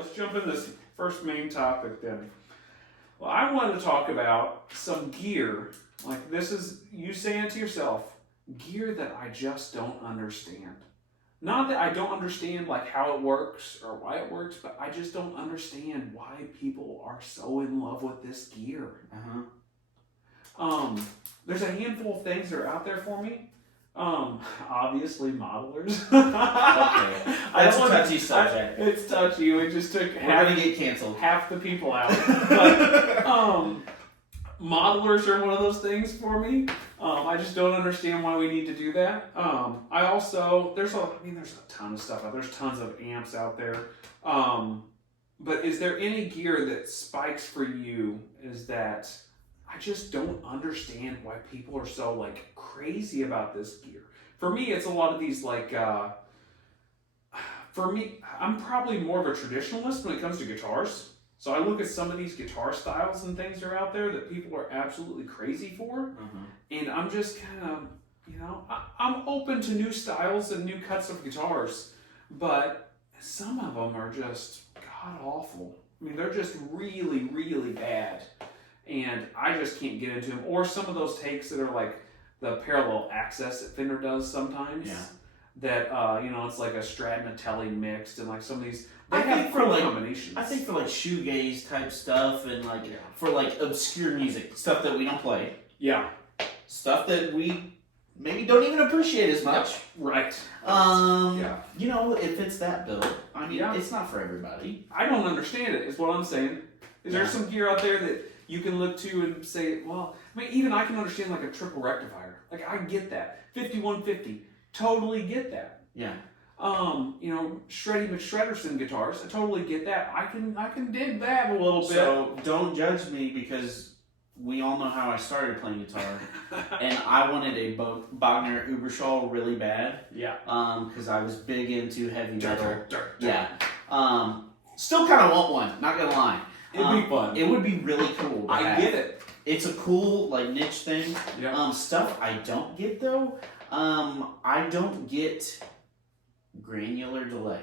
let's jump in this first main topic then. Well, I wanted to talk about some gear. Like, this is you saying it to yourself, gear that I just don't understand. Not that I don't understand like how it works or why it works, but I just don't understand why people are so in love with this gear. There's a handful of things that are out there for me. Obviously modelers. Okay. That's a touchy subject. It's touchy. We just took We're gonna get canceled. half the people out. But modelers are one of those things for me. I just don't understand why we need to do that. I also there's a ton of stuff out there. There's tons of amps out there. But is there any gear that spikes for you? Is that I just don't understand why people are so like crazy about this gear. For me, it's a lot of these like. For me, I'm probably more of a traditionalist when it comes to guitars. So I look at some of these guitar styles and things that are out there that people are absolutely crazy for, and I'm just kind of, I'm open to new styles and new cuts of guitars, but some of them are just god awful. I mean, they're just really, really bad. And I just can't get into them. Or some of those takes that are like the parallel access that Fender does sometimes. Yeah. That, it's like a Strat and a Tele mixed, and like some of these, they have cool combinations. I think for like shoegaze type stuff and like for like obscure music, stuff that we don't play. Yeah. Stuff that we maybe don't even appreciate as much. Yep. Right. If it's that bill, I mean, it's not for everybody. I don't understand it, is what I'm saying. Is there some gear out there that you can look to and say, well, I mean, even I can understand like a triple rectifier. Like, I get that. 5150, totally get that. Yeah. Shreddy McShredderson guitars, I totally get that. I can dig that a little bit. So don't judge me because we all know how I started playing guitar, and I wanted a Bogner Uberschall really bad. Yeah. Because I was big into heavy metal. Dirt. Yeah. Still kind of want one. Not gonna lie. It'd be fun. It would be really cool. I get it. It's a cool like niche thing. Yeah. Stuff I don't get though. I don't get granular delay.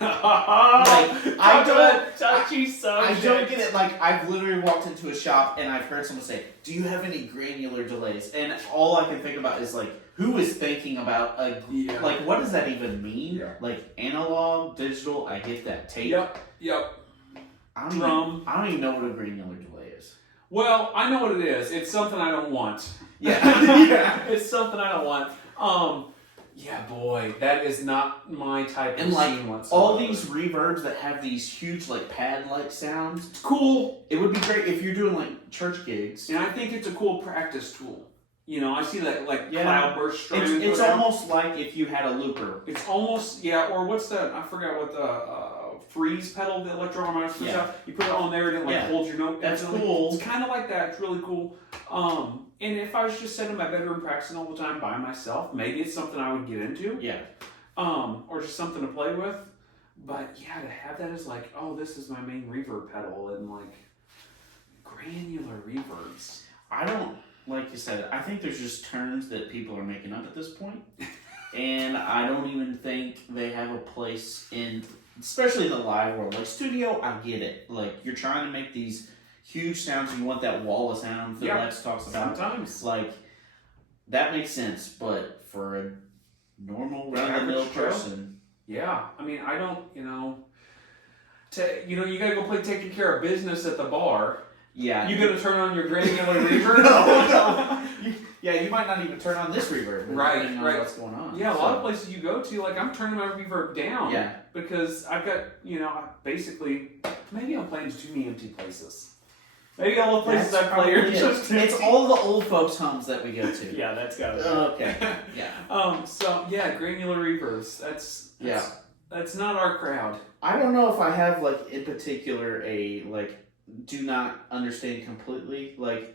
I don't touchy subject. I don't get it. Like, I've literally walked into a shop and I've heard someone say, "Do you have any granular delays?" And all I can think about is like, who is thinking about like what does that even mean? Yeah. Like analog, digital. I get that. Tape. Yep. I don't even know what a granular delay is. Well, I know what it is. It's something I don't want. Yeah. It's something I don't want. Yeah, boy, that is not my type of scene whatsoever. All these reverbs that have these huge like pad-like sounds. It's cool. It would be great if you're doing like church gigs. And I think it's a cool practice tool. I see that like cloud burst strumming. It's almost like if you had a looper. It's almost or what's that? I forgot what the freeze pedal the electro harmonics puts out. You put it on there and it like holds your note. That's cool. It's kind of like that. It's really cool. And if I was just sitting in my bedroom practicing all the time by myself, maybe it's something I would get into. Yeah. Or just something to play with. But yeah, to have that as like, oh, this is my main reverb pedal and like granular reverbs. I don't, like you said, I think there's just terms that people are making up at this point. And I don't even think they have a place in, especially in the live world. Like studio, I get it. Like you're trying to make these huge sounds, you want that wall of sound that Lex talks about. Sometimes. Like, that makes sense, but for a normal, run-of-the-mill person... Yeah, I mean, I don't, you gotta go play taking care of business at the bar. Yeah. You gonna turn on your granular reverb? No. You might not even turn on this reverb. Right. What's going on. Yeah, a lot of places you go to, like, I'm turning my reverb down. Yeah. Because I've got, basically, maybe I'm playing too many empty places. Maybe all the places I play are just... It's all the old folks' homes that we go to. Yeah, that's got it. Okay. Yeah. Granular reverbs. That's not our crowd. I don't know if I have, like, in particular, do not understand completely. Like,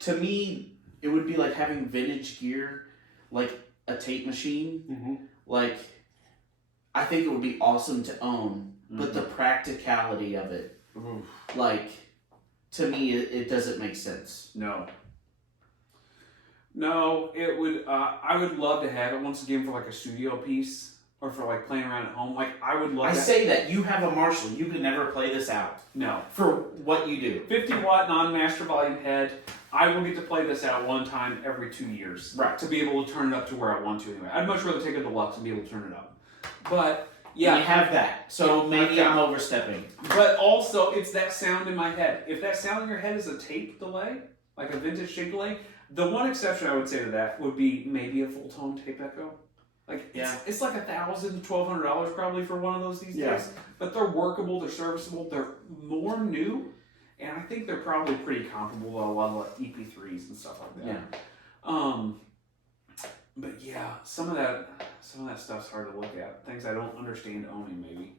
to me, it would be like having vintage gear, like a tape machine. Mm-hmm. Like, I think it would be awesome to own, but the practicality of it, like... To me, it doesn't make sense. No, it would. I would love to have it once again for like a studio piece. or for like playing around at home. Like I would love. I say that you have a Marshall, you can never play this out. No. For what you do. 50-watt non-master volume head. I will get to play this out one time every 2 years. Right. To be able to turn it up to where I want to anyway. I'd much rather take a deluxe and be able to turn it up. But yeah, you have that. So maybe I'm overstepping. But also, it's that sound in my head. If that sound in your head is a tape delay, like a vintage tape delay, the one exception I would say to that would be maybe a full tone tape echo. Like it's like $1,000 to $1,200 probably for one of those these days. But they're workable, they're serviceable, they're more new, and I think they're probably pretty comparable to a lot of like EP3s and stuff like that. Yeah. But yeah, some of that stuff's hard to look at. Things I don't understand owning maybe.